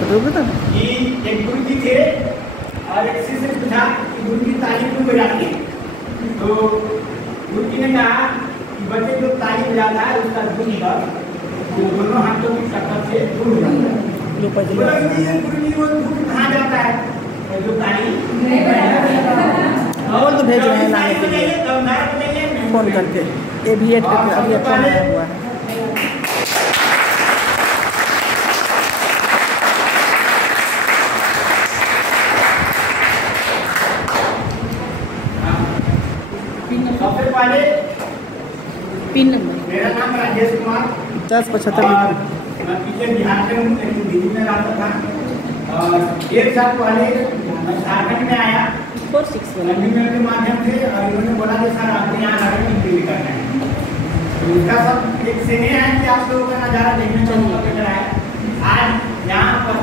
कि एक गुरु जी थे और एक शिष्य से पूछा कि गुरु की ताली क्यों बजाते हैं। तो गुरु जी ने कहा कि बच्चे जो ताली बजाता है उसका दुख दोनों हाथों की टक्कर से दूर हो जाता है। गुरु जी वो दुख कहाँ जाता है जो ताली और तो भेज रहे हैं लाने के लिए फोन करके एविएट करके अभी फोन आया हुआ है। सबसे पहले पिन नंबर मेरा नाम राजेश कुमार 1075। मैं पीछे बिहार से हूँ लेकिन दिल्ली में रहता था और एक साल पहले मैं झारखंड में आया 461 ईमेल के माध्यम से और इन्होंने बोला कि सर आपने यहाँ आकर इंटरव्यू करना है। तो उसका सब एक स्नेह है कि आप लोगों का नज़ारा देखने को मौका मिल रहा है। आज यहाँ पर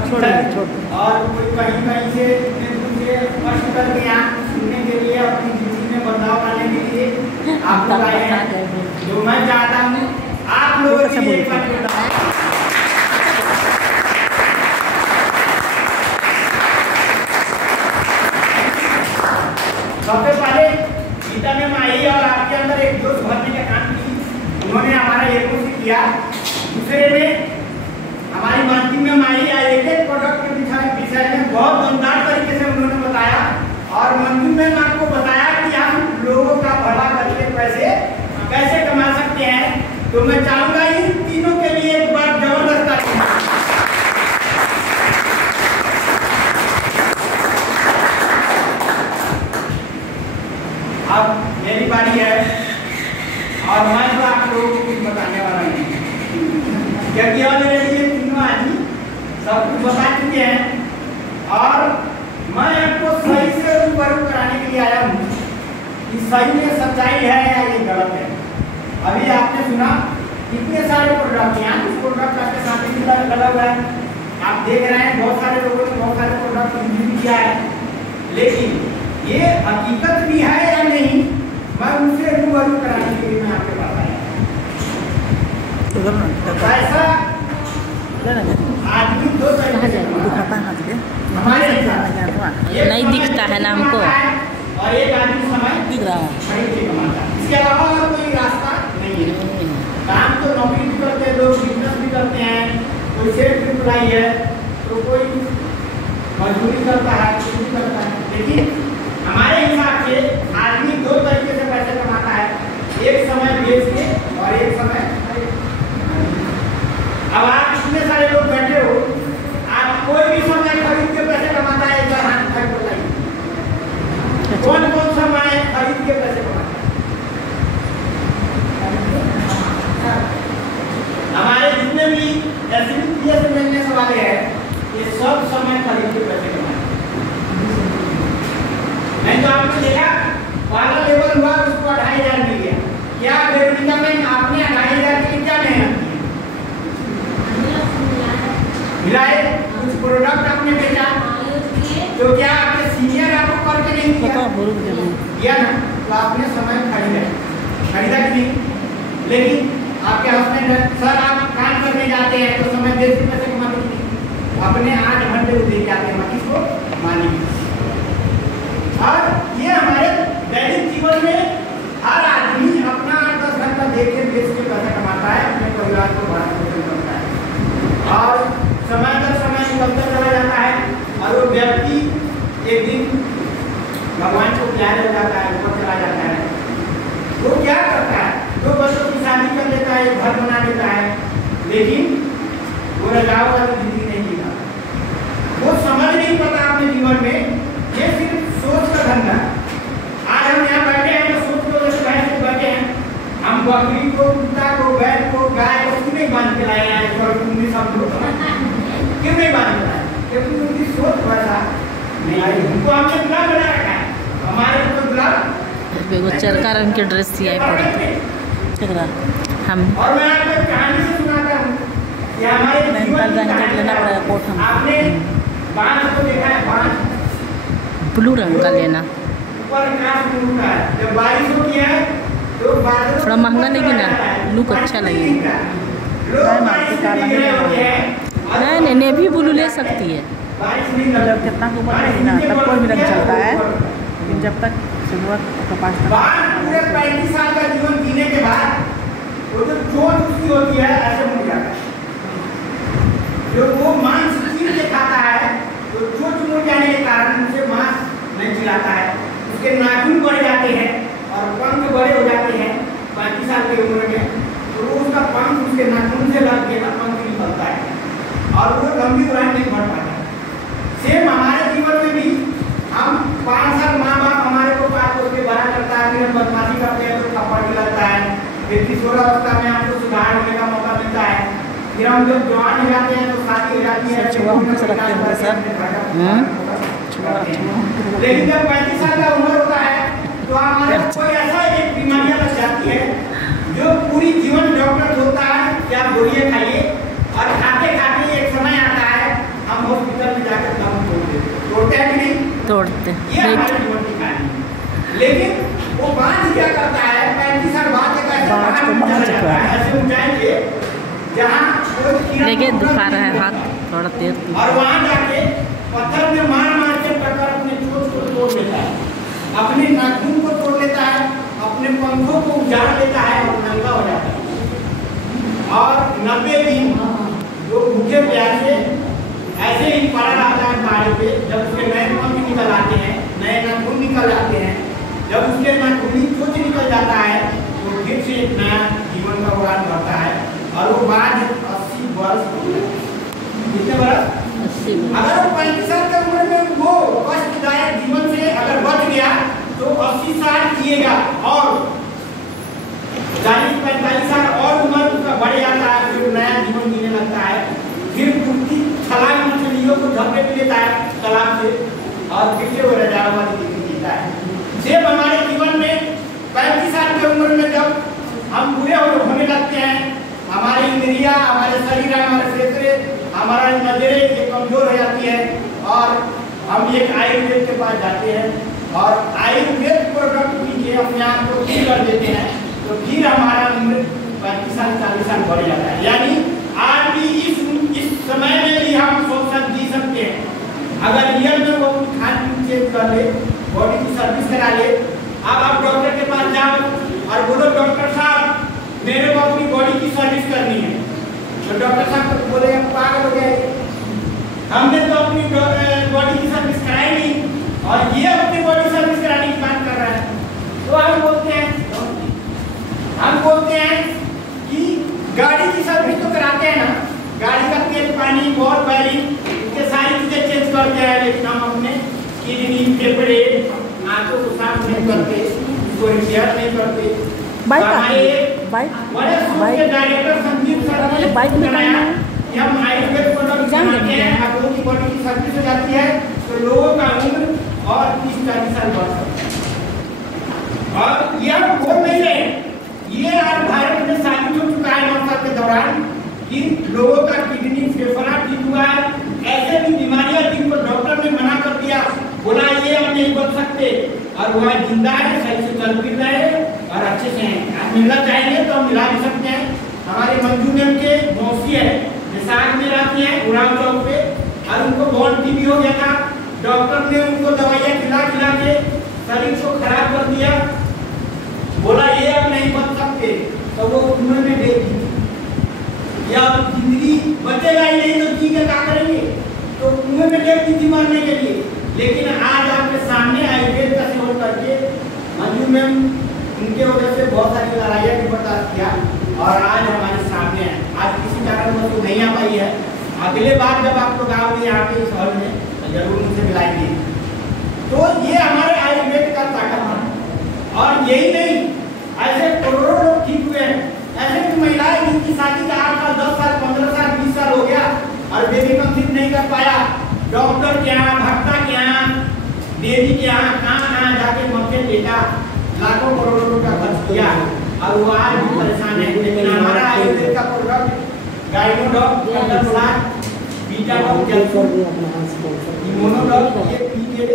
और कोई कहीं कहीं से कष्ट करके यहाँ सुनने के लिए अपनी जिंदगी में बदलाव लाने के लिए आप लोग आए हैं। जो मैं चाहता हूँ आप लोगों के लिए एक बात बताऊँ। सबसे पहले गीता में आई और आपके अंदर एक जोश भरने का काम की उन्होंने हमारा एक कोर्स किया। दूसरे में हमारी मार्केटिंग में आई या एक एक प्रोडक्ट के विषय में बहुत दमदार तरीके से उन्होंने बताया और मंजू में आपको बताया कि हम लोगों का भला करके पैसे कैसे कमा सकते हैं। तो मैं चाहूंगा इन तीनों के लिए एक बार जबरदस्त अब मेरी बारी है और मैं तो आप लोगों को कुछ बताने वाला नहीं क्योंकि और मेरे लिए तीनों आदमी सब कुछ बता चुके हैं और मैं आपको सही से रूबरू कराने के लिए आया हूँ कि सही में सच्चाई है या ये गलत है। अभी आपने सुना कितने सारे प्रोडक्ट यहाँ कुछ प्रोडक्ट आपके सामने भी लगा हुआ है। आप देख रहे हैं बहुत सारे लोगों ने बहुत सारे प्रोडक्ट रिव्यू किया है लेकिन ये हकीकत भी है या नहीं मैं उनसे रूबरू कराने के लिए मैं आपके पास आया। पैसा आदमी दो तरीके से हमारे नहीं दिखता है ना हमको और एक आदमी समय दिख रहा है खरीद के कमाता है। इसके अलावा और कोई रास्ता नहीं है। काम तो नौकरी भी करते हैं लोग, बिजनेस भी करते हैं, कोई सेल्फ एम्प्लॉय है तो कोई मजदूरी करता है, कुछ भी करता है। लेकिन हमारे हिसाब से आदमी दो तरीके से पैसे कमाता है, एक समय बेच के और एक समय। अब आप इतने सारे लोग बैठे हो आप कोई भी समय खरीद के पैसे कमाता है एक बार हाथ उठा के बताइए कौन कौन समय खरीद के पैसे कमाता है। हमारे जितने भी एसबीआई से मिलने वाले हैं ये सब समय खरीद के पैसे कमाते हैं। नहीं तो आपने देखा वाला लेवल हुआ उसको 2500 मिल गया। क्या बेरोजगारी में आपने 2500 के लिए क्या मेहनत की मिलाए कुछ प्रोडक्ट आपने बेचा तो क्या आपके सीनियर आपको करके नहीं दिया ना तो आपने समय खरीदा कि नहीं। लेकिन आपके हस्बैंड है सर आप काम करने जाते हैं तो समय देश के पैसे कमाते हैं अपने 8 घंटे दे के आते हैं किसको मालिक। और ये हमारे दैनिक जीवन में हर आदमी अपना 8-10 घंटा देख के देश के पैसा कमाता है अपने परिवार को भरण पोषण करता है और समय दर समय निकलता चला जाता है और वो व्यक्ति एक दिन भगवान को प्यार हो जाता है ऊपर चला जाता है। वो क्या करता है 2 बच्चों की शादी कर लेता है घर बना लेता है लेकिन वो रजाओ वाली जिंदगी नहीं जीता। वो समझ नहीं पाता अपने जीवन में ये सिर्फ सोच का धंधा। आज हम यहाँ बैठे हैं तो सोच को जैसे बैठ के बैठे हैं हम बकरी को कुत्ता को बैल को गाय को क्यों नहीं बांध के लाए हैं सब लोग क्यों नहीं बांध के लाए क्योंकि उनकी सोच वैसा नहीं आई। उनको हमने बुला बना रखा है हमारे को बुला बेगो चरका रंग के ड्रेस सिया पड़े हम और मैं आपको एक कहानी से सुनाता हूँ कि हमारे जीवन की कहानी लेना पड़ेगा कोट हम आपने बांध को देखा है बांध ब्लू रंग का लेना ऊपर आकाश में उड़ता है जब बारिश होती है तो थोड़ा महंगा लेगी ना लुक अच्छा लगेगा। लोग बारिश में दिख रहे होते हैं नहीं नेवी ब्लू ले सकती है। जब कितना ऊपर नहीं ना तब कोई भी रंग चलता है, लेकिन जब तक शुरुआत कपास पूरे 35 साल का जीवन जीने के बाद वो जो चोट उसकी होती है ऐसे मुड़ जाता है। जो वो मांस चीर के खाता है तो चोट मुड़ जाने के कारण उसे मांस नहीं चिल्लाता है, उसके नाखून बढ़ जाते हैं और पंख बड़े हो जाते हैं 35 साल की उम्र में, तो उसका पंख उसके नाखून से लग के पंख निकलता है और वो लंबी उड़ान नहीं भर पाता। सेम हमारे जीवन में भी हम 5 साल माँ बाप हमारे को पाल पोस के बड़ा करता है, फिर हम बदमाशी करते हैं तो थप्पड़ भी लगता है, फिर किशोरावस्था में हमको सुधार होने का मौका मिलता है, फिर हम जब जवान हो जाते हैं तो शादी हो जाती है। लेकिन जब 35 साल का उम्र होता है तो हमारे कोई ऐसा एक बीमारियां लग जाती है जो पूरी जीवन डॉक्टर बोलता है क्या गोलियां खाइए, और खाते खाते एक समय आता है हम हॉस्पिटल में जाकर दम तोड़ते हैं कि नहीं तोड़ते। ये हमारे जीवन की कहानी है। लेकिन वो बांझ क्या करता है 35 साल बाद एक ऐसे ऊंचाई पे जहाँ देखिए दुखा रहा है हाथ थोड़ा तेज, और वहाँ जाके पत्थर में मार मार के टक्कर अपने चोट को तोड़ लेता है, अपने नाखून को तोड़ लेता है, अपने पंखों को उजाड़ लेता है और नंगा हो जाता है। और 90 दिन जो भूखे प्यासे ऐसे ही पड़ा रहता है पहाड़ी पे, जब उसके नए पंख निकल आते हैं, नए नाखून निकल आते हैं, जब उसके नाखूनी चोट निकल जाता है तो फिर से एक नया जीवन का उड़ान भरता है और वो बाद 80 वर्ष, कितने वर्ष 80। अगर वो 35 साल की उम्र में वो कष्टदायक जीवन से अगर बच गया तो 80 साल जिएगा और 40-45 साल और उम्र उसका बढ़ जाता है, फिर नया जीवन जीने लगता है, फिर कुत्ती छलांग मछलियों को झपट लेता है तालाब से और फिर से वो रजाओं वाली जिंदगी जीता है। सेब हमारे जीवन में 35 साल की उम्र में जब हम बुरे होने लगते हैं, हमारी इंद्रियां, हमारे शरीर, हमारे फेफड़े, हमारा नजरें ये कमजोर हो जाती है और हम एक आयुर्वेद के पास जाते हैं और आयुर्वेद प्रोडक्ट पीछे अपने आप को ठीक कर देते हैं, तो फिर हमारा उम्र 35 साल 40 साल बढ़ जाता है। यानी आज भी इस समय में भी हम 100 साल जी सकते हैं अगर रियल में वो खान पीन चेंज कर ले, बॉडी की सर्विस करा ले। अब आप डॉक्टर के पास जाओ और बोलो डॉक्टर साहब मेरे को अपनी बॉडी की सर्विस करनी है, तो डॉक्टर साहब तो बोले पागल हो गए, हमने तो अपनी बॉडी की सर्विस कराई नहीं और ये अपनी बॉडी सर्विस कराने की बात कर रहा है। तो हम बोलते हैं कि गाड़ी की सर्विस तो कराते हैं ना, गाड़ी का तेल पानी बॉल बेयरिंग ये सारी चीजें चेंज करते हैं, लेकिन हम अपने किडनी फेफड़े आंखों को साफ नहीं करते, उसको रिपेयर नहीं करते। डायरेक्टर संजीव सर ने बनाया कि हम आयुर्वेद प्रोडक्ट बनाते हैं, आप लोगों की बॉडी की सर्विस हो जाती है तो लोगों का उम्र और 30-40 साल बढ़ सकता है। और ये हम बोल नहीं रहे, ये आज भारत में साबित हो चुका है 9 साल के दौरान कि लोगों का किडनी फेफड़ा ठीक हुआ है। ऐसे भी बीमारियां जिनको डॉक्टर ने मना कर दिया, बोला ये हम नहीं बच सकते, और वह जिंदा है, सही से चल फिर रहे और अच्छे से हैं। आप मिलना चाहेंगे तो हम मिला भी सकते हैं। हमारे मंजू मैम के मौसी है साथ में रहती है उड़ान चौक पे, और उनको बहुत टीबी हो गया था, डॉक्टर ने उनको दवाइयाँ खिला के शरीर को खराब कर दिया, बोला ये अब नहीं बच सकते, तो वो उम्र में दे दी या जिंदगी बचेगा ही नहीं तो जी के क्या करेंगे, तो उम्र में देख दी थी मरने के लिए। लेकिन आज आपके सामने आयुर्वेद का सेवन करके मंजू मैम उनके वजह से बहुत सारी लड़ाइयाँ भी बर्दाश्त किया और आज हमारे सामने है। आज किसी कारण वो तो नहीं आ पाई है, अगले बार जब आप लोग आओगे यहाँ पे इस हॉल में तो जरूर उनसे मिलाएंगे। तो ये हमारे आयुर्वेद का ताकत है। और यही नहीं, ऐसे करोड़ों लोग ठीक हुए हैं, ऐसे भी महिलाएं जिनकी शादी का 8 साल 10 साल 15 साल 20 साल हो गया और बेबी कंसीव नहीं कर पाया, डॉक्टर के यहाँ, भक्ता के यहाँ, देवी के यहाँ, कहाँ जाके मौके देखा, लाखों करोड़ों रुपया खर्च किया और वो आज भी परेशान है। लेकिन हमारा आयुर्वेद का प्रोडक्ट गाइनोडॉक, बीटा डॉक, इम्यूनोडॉक, ये पीके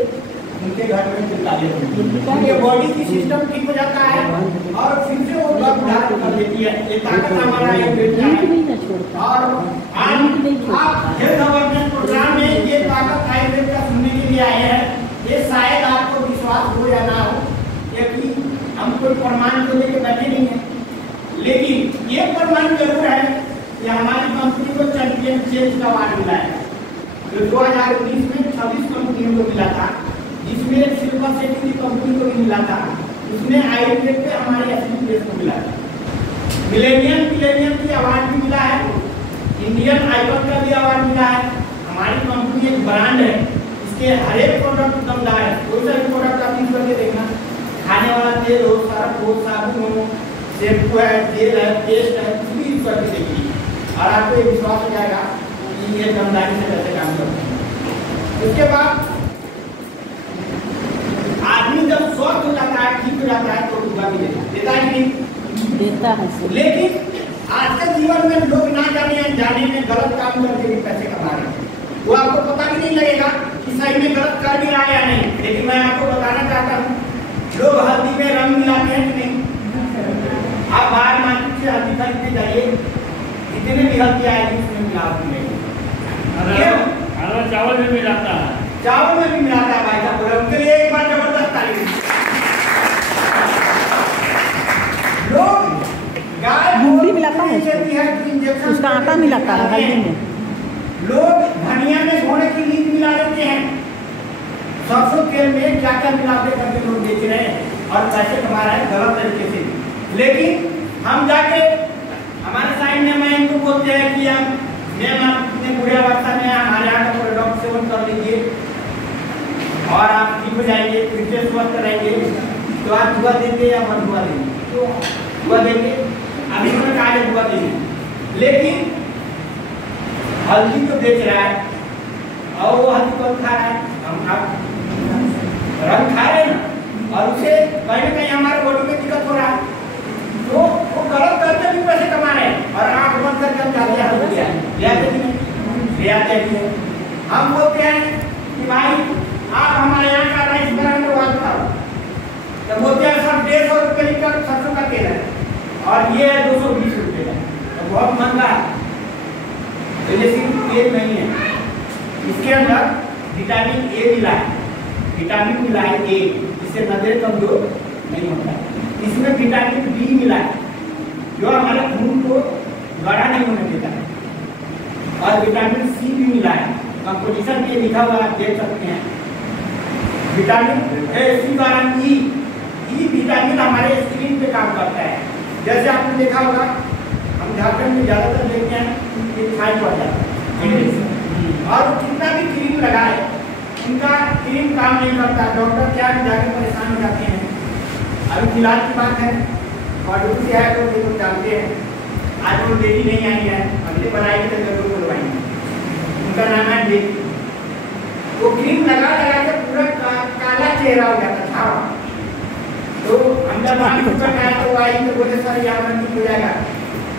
उनके घर में 43 दिन ये बॉडी की सिस्टम ठीक हो जाता है और फिर से वो गर्भ धारण कर लेती है। ये ताकत हमारा ये पेट का है। और आज आप हेल्थ अवेयरनेस प्रोग्राम में ये ताकत आयुर्वेद का सुनने के लिए आए हैं। ये शायद आपको विश्वास हो या ना हो, क्योंकि हम कोई प्रमाण को लेकर बैठे नहीं है, लेकिन ये प्रमाण जरूर है कि हमारी कंपनी को चैंपियन चेंज का अवार्ड मिला है। जो 2019 में 26 कंपनियों को मिला था, जिसमें सिल्वर सिटी की कंपनी को भी मिला था, उसमें आयुर्वेद पे हमारे एसपी प्लेस को मिला था। मिलेनियम की अवार्ड भी मिला है, इंडियन आइकॉन का भी अवार्ड मिला है। हमारी कंपनी एक ब्रांड है, इसके हर एक प्रोडक्ट दमदार है। कोई सा भी प्रोडक्ट आप यूज करके देखना, खाने वाला तेल हो, सर्फ हो, साबुन हो, शैम्पू है, तेल है, पेस्ट है, कुछ भी यूज करके देखिए और आपको ये विश्वास हो जाएगा कि ये दमदारी से कैसे काम करते हैं। उसके बाद आदमी जब स्वस्थ हो जाता है, ठीक हो जाता है, तो दुआ भी देता है कि नहीं देता है। लेकिन आज के जीवन में लोग ना जाने में गलत काम करके भी पैसे कमा रहे हैं। वो आपको पता भी नहीं लगेगा कि सही में गलत कर भी रहा है या नहीं। लेकिन मैं आपको बताना चाहता हूँ, लोग हल्दी में रंग मिलाते हैं कि नहीं। आप बाहर मार्केट से हल्दी खरीदने जाइए, जितने भी हल्दी आएगी उसमें मिलावट मिलेगी। चावल में मिलाता है, चावल में भी मिलाता है भाई साहब। उनके लिए एक बार जबरदस्त तारीफ। लोग गाय मूंगफली मिलाता है इंजेक्शन, उसका आटा मिलाता है हल्दी में। लोग धनिया में घोड़े की नींद मिला लेते हैं। सरसों तेल में क्या क्या मिलाते करके लोग बेच रहे हैं और पैसे कमा रहे हैं गलत तरीके से। लेकिन हम जाके हमारे साइड में मैं इनको बोलते हैं कि हम इतने बुरे अवस्था में हमारे यहाँ का प्रोडक्ट सेवन कर लीजिए और आप ठीक हो जाएंगे, फिर से स्वस्थ रहेंगे। तो आप दुआ देंगे या मत दुआ देंगे? दुआ देंगे। अभी उन्होंने कहा है दुआ देंगे, लेकिन हल्दी जो बेच रहा है और वो हल्दी कौन खा रहा है? हम आप रंग खा रहे हैं ना, और उसे कहीं ना कहीं हमारे बॉडी में दिक्कत हो रहा है। तो वो गलत करके भी पैसे कमा रहे हैं और आंख बंद करके हम जाते हैं ले आते हैं। हम बोलते हैं कि भाई आप हमारे यहाँ का राइस ब्रांड वाल खाओ, तो बोलते हैं सर 150 रुपये लीटर सरसों का तेल है और ये है 220 रुपये का, तो बहुत महंगा है। तो ये सिर्फ तेल नहीं है, इसके अंदर विटामिन ए मिला है, विटामिन मिला है ए, जिससे नजर कमजोर नहीं होता। इसमें विटामिन बी मिला है जो हमारे खून को गाढ़ा नहीं होने देता है, और विटामिन सी भी मिला है। कंपोजिशन पे लिखा हुआ आप देख सकते हैं। विटामिन सी द्वारा ई विटामिन हमारे स्किन पे काम करता है। जैसे आपने देखा होगा, हम झारखंड में ज़्यादातर देखते हैं कि खाई पड़ जाता है और जितना भी क्रीम लगाए उनका क्रीम काम नहीं करता। डॉक्टर क्या जाके परेशान हो जाते हैं। अभी फिलहाल की बात है, ऑर्डर से आया तो लोग जानते हैं, आज वो डेली नहीं आई है, अगले बार आएगी तो जरूर बुलवाएंगे। उनका नाम है डेली। वो क्रीम लगा के पूरा काला चेहरा हो जाता था। तो हम जब आए तो आई तो बोले सर यहाँ पर ठीक हो जाएगा।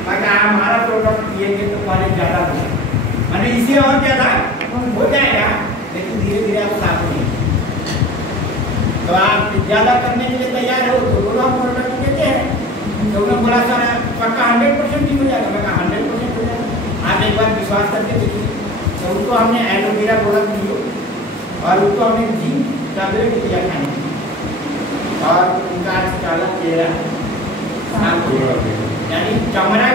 मैं हमारा प्रोडक्ट पिएंगे तो कॉलेज ज़्यादा हो, मैंने इसे और ज़्यादा हो जाएगा, लेकिन धीरे धीरे आप साफ होंगे। तो आप ज़्यादा करने के लिए तैयार हो तो बोलो हम प्रोडक्ट देते हैं। तो उन्होंने बोला सर पक्का 100% ठीक हो जाएगा। मैं कहा 100% हो जाएगा, आप एक बार विश्वास करके देखिए। तो उनको हमने एलोवेरा प्रोडक्ट दिए और उनको हमने जिंक टैबलेट दिया खाने, और उनका काला चेहरा यानी चमड़ा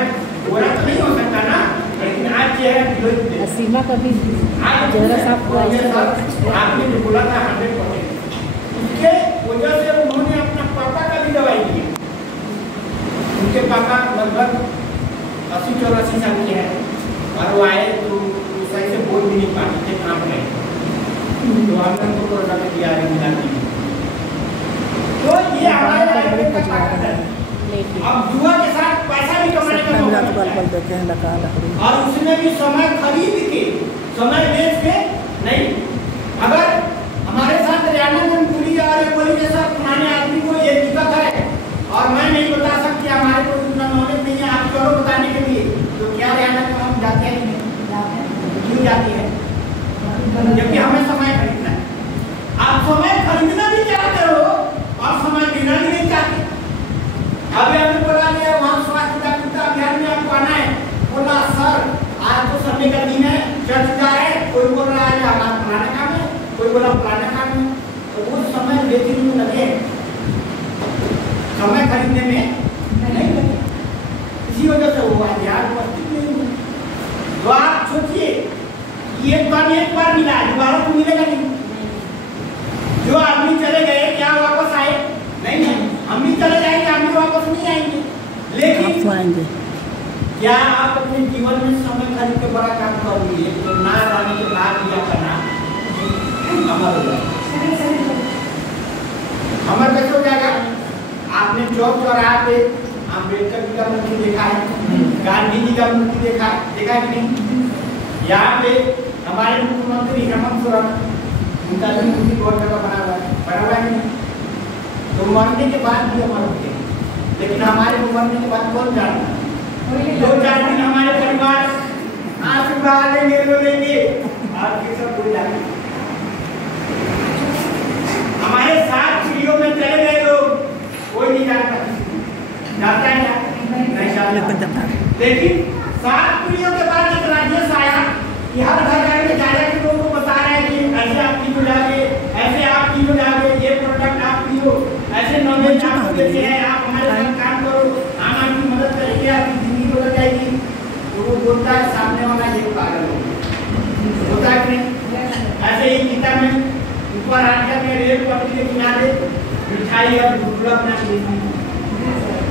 गोरा तो नहीं हो सकता ना, लेकिन आज चेहरा सीमा का भी चेहरा साफ हुआ। आपने जो बोला था 100%, उसके वजह से उन्होंने अपना पापा का भी दवाई दी। उनके पापा लगभग 80-84 साल के हैं और वो आए तो सही से बोल भी नहीं पाते थे, काम में। तो हमने उनको प्रोडक्ट दिया मिला दी। तो ये हमारे अब जुआ के साथ पैसा भी कमाने का मौका देते हैं लकड़ी, और उसमें भी समय खरीद के, समय बेच के नहीं। अगर हमारे साथ रियानापुरी और कोई जैसा पुराने आदमी को ये दिक्कत है और मैं नहीं बता सकती, हमारे को उतना नॉलेज नहीं है, आप चलो बताने के लिए, तो क्या रियाना को हम जाते हैं क्यों जाती है? जबकि हमें समय खरीदना है। आप समय खरीद कोई बोला पुराना काम है, तो वो समय बेचने में लगे, समय खरीदने में नहीं लगे, इसी वजह से वो आधार उपस्थित नहीं हुआ। तो आप सोचिए, एक बार मिला, दोबारा तो मिलेगा नहीं। जो आदमी चले गए क्या वापस आए? नहीं नहीं, हम भी चले जाएंगे, हम भी वापस नहीं आएंगे। लेकिन क्या आप अपने जीवन में समय खरीद के बड़ा काम कर लिए तो ना आने के बाद दिया करना अमर हो जाएगा। अमर कैसे हो जाएगा? आपने चौक चौराहा पे अम्बेडकर जी का मूर्ति देखा है, गांधी जी का मूर्ति देखा कि नहीं? यहाँ पे हमारे मुख्यमंत्री हेमंत सोरेन, उनका भी मूर्ति बहुत जगह बना हुआ है नहीं? तो मरने के बाद भी अमर होते हैं, लेकिन हमारे मरने के बाद कौन जानता है? 2-4 दिन हमारे परिवार आशीर्वाद लेंगे, रो लेंगे, आपके सब भूल जाएंगे। हमारे 7 पीढ़ियों में चले गए लोग, कोई नहीं जानता, जानता है क्या? नहीं जानता। लेकिन 7 पीढ़ियों के बाद एक राजेश आया कि हर घर में जाकर के लोगों को बता रहे हैं कि ऐसे आप पी जाओगे, ऐसे आप पी जाओगे, ये प्रोडक्ट आप पियो, ऐसे नॉलेज आपको देते हैं, आप हमारे साथ काम करो, हम आपकी मदद करेंगे, आपकी जिंदगी बदल जाएगी। तो वो बोलता है सामने वाला ये पागल होता है कि नहीं? ऐसे ही गीता में ऊपर आज्ञा में रेल पटरी के किनारे मिठाई और गुटखा अपना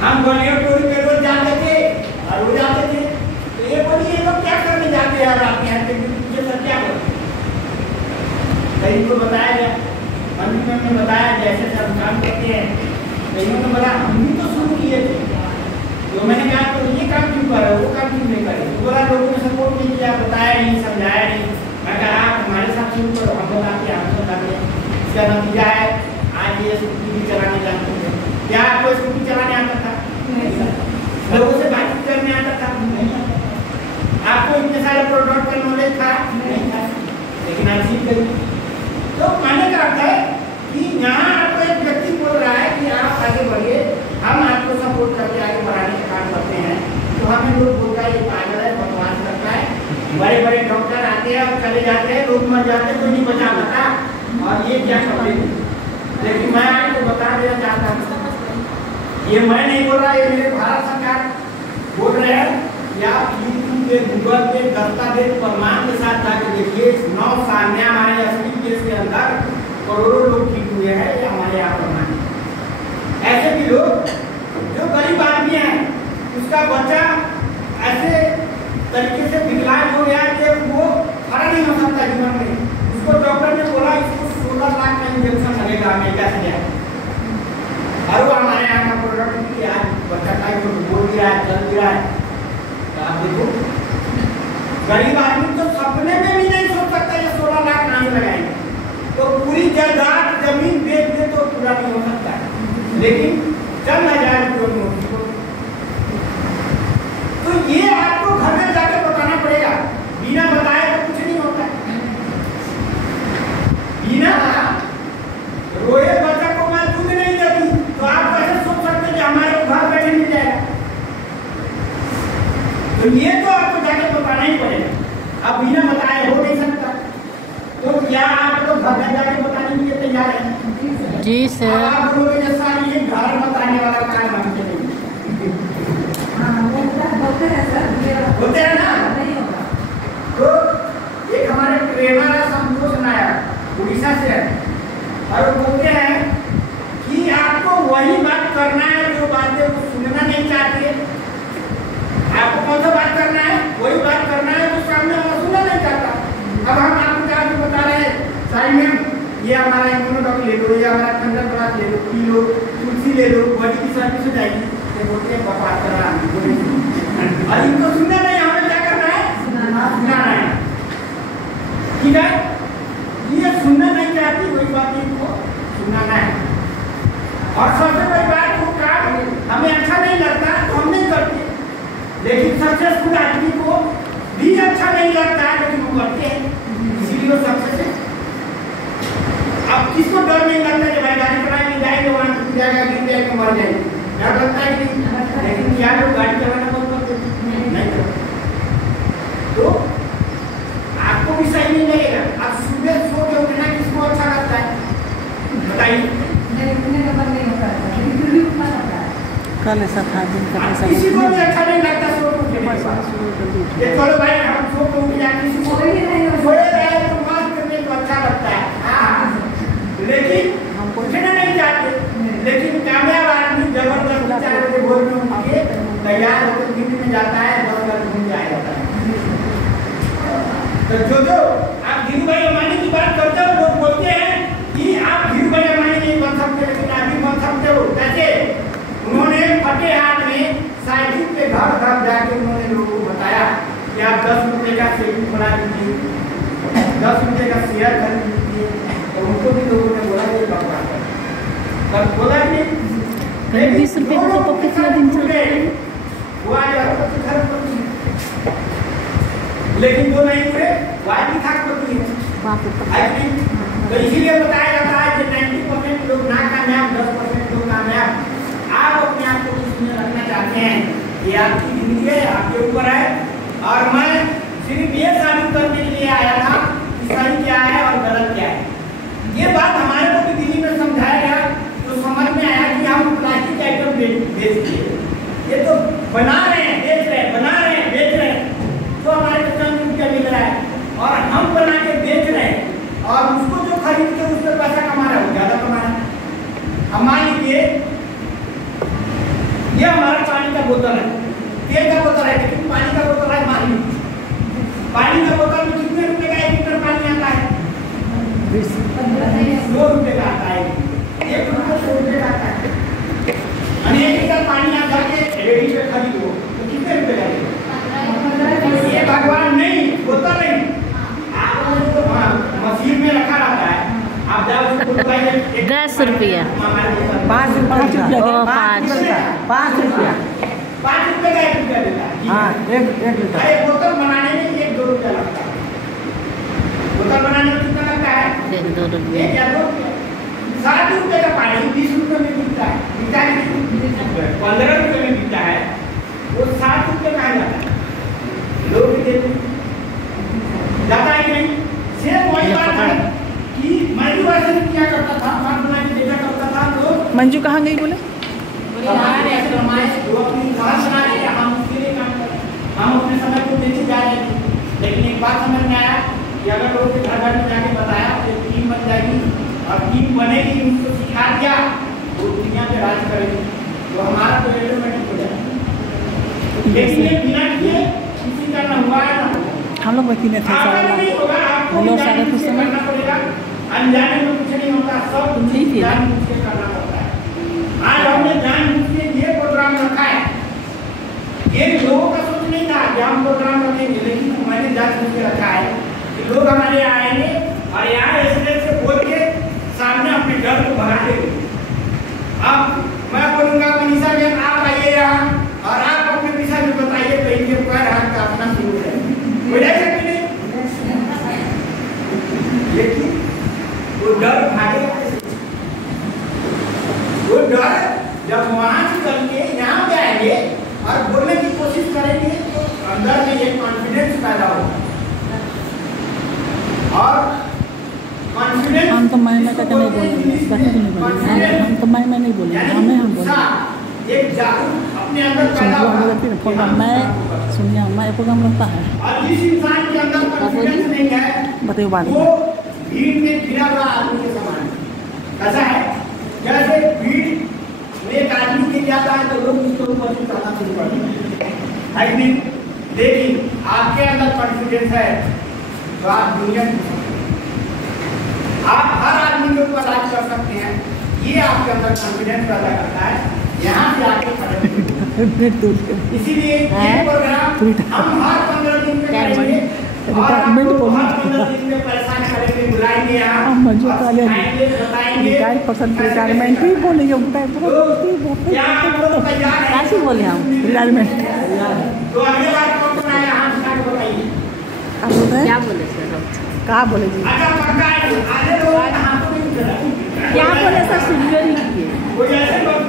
हम बॉलीवुड टोरी में रोज जाते थे और रोज आते थे। तो ये बोली ये लोग क्या करने जाते हैं आपके यहाँ पे, मुझे सर क्या करो? कहीं को बताया गया, मंदिर में बताया जैसे सब काम करते हैं, कहीं को बोला हम भी तो शुरू किए थे। तो मैंने कहा तो ये काम क्यों कर रहे हो, वो काम क्यों नहीं करे? तो बोला लोगों ने सपोर्ट नहीं किया, बताया नहीं, समझाया नहीं। मैं कहा आप हमारे साथ शुरू करो, हम बताते हैं, हम बताते हैं। इसका नतीजा है आज ये स्कूटी भी चलाने जानते हैं। क्या आपको स्कूटी चलाने आता था? लोगों से बातचीत करने आता था? नहीं आता। आपको इतने सारे प्रोडक्ट का नॉलेज था? नहीं था। लेकिन आज सीख गई। तो मानने का अर्थ है कि यहाँ आपको एक व्यक्ति बोल रहा है कि आप आगे बढ़िए, हम आपको सपोर्ट करके आगे बढ़ाने का काम करते हैं। तो हमें लोग बोलता है ये पागल है, बकवास करता है, बड़े बड़े डॉक्टर आते हैं और चले जाते हैं, लोग मर जाते हैं, कोई नहीं बचा पाता, और ये क्या करते हैं? लेकिन मैं आपको बता देना चाहता हूँ, ये मैं नहीं बोल रहा, ये मेरे भारत सरकार बोल रहे हैं। या यूट्यूब पे, गूगल पे, दस्तावेज प्रमाण के साथ जाके देखिए, 9 साल में हमारे 80 केस के अंदर करोड़ों लोग ठीक हुए हैं, ये हमारे यहाँ प्रमाण। ऐसे भी लोग जो गरीब आदमी है, उसका बच्चा ऐसे तरीके से विकलांग हो गया कि वो खड़ा नहीं हो सकता जीवन में। उसको डॉक्टर ने बोला इसको 16 लाख का इंजेक्शन लगेगा, अमेरिका से गया और वो हमारे यहाँ का प्रोडक्ट भी आज बच्चा टाइप बोल गया है, चल गया है। तो आप देखो, गरीब आदमी तो सपने में भी नहीं सोच सकता ये 16 लाख नहीं लगाएंगे। तो पूरी जायदाद जमीन बेच दे तो पूरा नहीं हो सकता है, लेकिन चल ना जाए तो ये आपको घर में जाकर बताना पड़ेगा। बिना बताए तो कुछ नहीं होता है। बिना रोए बच्चा को मैं दूध नहीं देती तो आप कैसे सोच सकते कि हमारे घर बैठे मिल जाएगा? तो ये तो आपको जाके बताना ही पड़ेगा। अब बिना बताए हो नहीं सकता। तो क्या आप तो घर में जाके बताने के लिए तैयार हैं? जी सर। आप लोग जैसा ये घर बताने वाला काम मानते नहीं होते हैं ना। तो एक हमारे प्रेरणा संतोष नायक उड़ीसा से है और वो बोलते हैं कि आपको वही बात करना है जो बातें वो सुनना नहीं चाहते। आपको कौन सा बात करना है? वही बात करना है जो सामने वाला सुनना नहीं चाहता। अब हम आपको क्या बता रहे हैं, साई मैम ये हमारा इम्यूनोडॉक ले लो, या हमारा खंडर ब्रास ले लो, पी लो, तुलसी ले लो, बॉडी की सर्विस हो जाएगी। बोलते हैं बकवास कर रहा है और इनको सुनना नहीं, हमें क्या करना है? सुनना है। ठीक है, ये सुनना नहीं चाहती, वही बात इनको सुनना है। और सबसे बड़ी बात, वो काम हमें अच्छा नहीं लगता तो हम नहीं करते, लेकिन सक्सेसफुल आदमी को भी अच्छा नहीं लगता लेकिन वो करते हैं, इसीलिए वो सक्सेस है। अब किसको डर नहीं लगता कि भाई गाड़ी चलाने जाएंगे वहां टूट जाएगा, गिर जाएगा, मर जाएंगे? डर लगता है कि नहीं? लेकिन क्या लोग गाड़ी चलाना बंद कर देते? नहीं करते। तो आपको भी सही नहीं लगेगा। अब सुबह सो के उठना किसको कल ऐसा था दिन का पैसा किसी को भी अच्छा नहीं लगता सो को ये चलो भाई हम सो को उठ जाए किसी को सोए रहे तो मौज करने को अच्छा लगता है। हाँ लेकिन हमको उठना नहीं चाहते, लेकिन कामयाब आदमी जबरदस्ती 4 बजे भोर में उठ के तैयार होकर नींद में जाता है, 10 बजे घूम जाता है। तो जो आप धीरू भाई अमानी की बात करते हो, लोग बोलते हैं कि आप धीरू भाई अमानी नहीं बन सकते, लेकिन आप भी बन सकते हो। कैसे? उन्होंने फटे हाथ में साइकिल पे घर घर जाके उन्होंने लोगों को बताया कि आप 10 रुपए का सेविंग बना लीजिए, 10 रुपए का शेयर खरीद लीजिए। तो उनको भी लोगों ने बोला ये बकवास है, तब बोला कि 20 रुपए का तो कितना दिन चलता है वो आज घर पर, लेकिन वो नहीं हुए, वाई भी खाक पड़ती है। तो इसीलिए बताया जाता है कि 90% लोग ना कामयाब, 10% लोग कामयाब। आप अपने आप को किसमें रखना चाहते हैं, ये आपकी जिंदगी है, आपके ऊपर है। और मैं सिर्फ ये साबित करने के लिए आया था कि सही क्या है और गलत क्या है। ये बात हमारे को भी दिल्ली में समझाया गया, तो समझ में आया कि हम प्लास्टिक आइटम बेचते हैं, ये तो बना रहे हैं बेच रहे हैं, बना रहे हैं बेच रहे हैं, तो हमारे को चंद रुपया मिल रहा है और हम बना के बेच रहे हैं और उसको जो खरीद के उस पर पैसा कमा रहे हो, ज्यादा कमा रहे हैं। अब मान लीजिए ये हमारा पानी का बोतल है, तेल का बोतल है, लेकिन पानी का बोतल है। मान लीजिए पानी का बोतल में कितने रुपए का 1 लीटर पानी आता है? 2 रुपए का आता है, 1 रुपया 2 रुपए का आता है। 1 लीटर पानी आप जाके रेडी पे खरीदो तो कितने रुपए का लेगा? ये भगवान नहीं, बोतल नहीं, आप उसको मशीन में रखा रहता है, आप जाओ उसको 10 रुपया 5 रुपया 5 रुपया 5 रुपए का 1 रुपया देता है। हाँ 1 लीटर। एक बोतल बनाने में 1-2 रुपया लगता है। बोतल बनाने में कितना लगता है? 1-2 रुपया। 1 या 2 रुपया। 7 रुपए का पानी 20 रुपए में बिकता है, 15 रुपए में बिकता है, वो 7 रुपए का जाता है। लोग जाता है कि नहीं? सेम वही बात है कि मंजू ऐसे क्या करता था, खाना बना के बेचा करता था। तो मंजू कहाँ गई बोले? हमारे जो अपनी घर बना रहे हैं, हम उसके लिए काम कर रहे हैं, हम अपने समय को बेचे जा रहे हैं। लेकिन एक बात समझ में आया कि अगर लोगों के घर घर में जाके बताया तो टीम बन जाएगी और टीम बनेगी, उनको सिखा दिया वो दुनिया पे राज करेगी, तो हमारा तो ऑटोमेटिक हो जाएगा। लेकिन ये बिना किए किसी का ना हुआ है ना हम लोग वकील थे सारा लोग सारे कुछ समय अनजाने में कुछ नहीं होता, सब जान बूझ के करना पड़ता है। आज हमने जान बूझ के ये प्रोग्राम रखा है, ये लोगों का सोच नहीं था कि हम प्रोग्राम रखेंगे, लेकिन मैंने जान बूझ के रखा है कि लोग हमारे आएंगे और यहाँ ऐसे से बोल के सामने अपने घर को भगा देंगे। अब मैं बोलूँगा मनीषा जी आप आइए यहाँ और आप अपने पिता जी बताइए, कहीं के पैर हाथ का अपना शुरू है, हो जाएगा कि नहीं? लेकिन वो डर भागेगा, वो डर जब वहां से चल के यहाँ पे आएंगे और बोलने की कोशिश करेंगे तो अंदर में एक कॉन्फिडेंस पैदा होगा। और कॉन्फिडेंस हम तो मैं कहते नहीं बोलेंगे, हम तो मैं नहीं बोलेंगे, हमें हम बोलेंगे। एक जागरूक अपने अंदर पैदा होगा। मैं सुनिए, मैं प्रोग्राम लगता है और जिस इंसान के अंदर कॉन्फिडेंस नहीं है, बताइए बात, वो भीड़ में गिरा हुआ आदमी के समान है। ऐसा है जैसे भीड़ में एक आदमी गिर जाता है तो लोग उसके ऊपर से चलना शुरू कर देते हैं। लेकिन आपके अंदर कॉन्फिडेंस है तो आप दुनिया आप हर आदमी के ऊपर राज कर सकते हैं। ये आपके अंदर कॉन्फिडेंस पैदा करता है, यहाँ से आके खड़े। इसीलिए ये प्रोग्राम हम हर 15 दिन में करेंगे और हर 15 दिन में परेशान करेंगे, बुलाएंगे यहाँ और सिखाएंगे, बताएंगे। रिटायरमेंट ही बोलेंगे, क्या आप लोग तैयार हैं? कैसे बोले हम रिटायरमेंट? तो अगली बार कौन आया हाथ उठा के बताइए। क्या बोले सर? कहाँ बोले जी? अच्छा पक्का है, आधे लोग हाथों में उठा क्या बोले सर? सुनिए नहीं किए कोई ऐसे लोग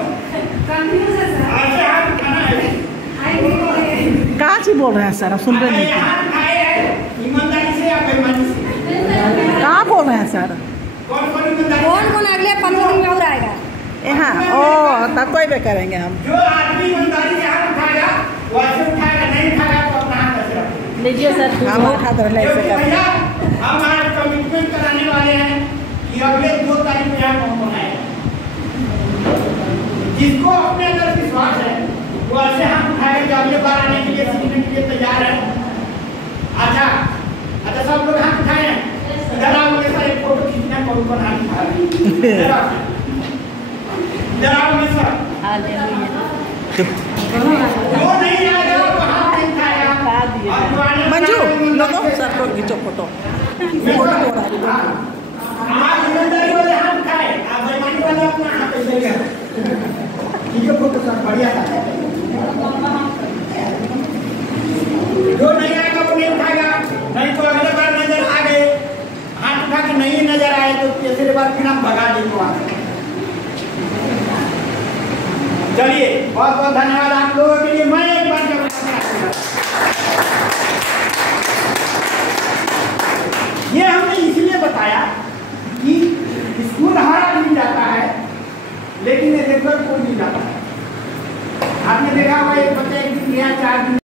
कंफ्यूज है सर, ऐसे हाथ उठाना है। कहाँ से बोल रहे हैं सर, आप सुन रहे नहीं? ईमानदारी से या बेईमानी से? कहाँ बोल रहे हैं सर? कौन ईमानदारी? कौन अगले 15 दिन में और आएगा? यहाँ ओ तब कोई भी करेंगे हम। जो आदमी ईमानदारी से हाथ उठाएगा वैसे उठाएगा, नहीं उठाएगा तो अपना हाथ ऐसे रखेगा। लीजिए सर। हम उठा दो ले क्योंकि से भैया हम आज कमिटमेंट कराने वाले हैं कि अगले 2 तारीख को यहाँ कौन कौन आएगा। जिसको अपने अंदर विश्वास है वो ऐसे हाथ उठाएगा कि अगले बार आने के लिए सीखने के लिए तैयार है। अच्छा अच्छा सब लोग हाथ उठाए हैं। इधर आओ मेरे साथ एक फोटो खींचना है, कौन कौन हाथ उठा रहे हैं। इधर आओ मेरे साथ। जो नहीं आएगा वो हाथ नहीं उठाएगा। मंजू लो तो सर को खींचो फोटो। आज ईमानदारी वाले हाथ उठाए, आप बेईमानी वाले अपना हाथ ऐसे कर। ठीक है फोटो सर बढ़िया था। जो नहीं आएगा वो नहीं उठाएगा, नहीं तो अगले बार नजर आ गए हाथ उठा के नहीं नजर आए तो तीसरे बार फिर हम भगा देंगे वहां से। चलिए बहुत बहुत धन्यवाद आप लोगों के लिए। मैं एक बार ये हमने इसलिए बताया कि स्कूल हर आदमी जाता है लेकिन रेगुलर कोई नहीं जाता है। आपने देखा होगा एक बच्चा एक दिन गया 4 दिन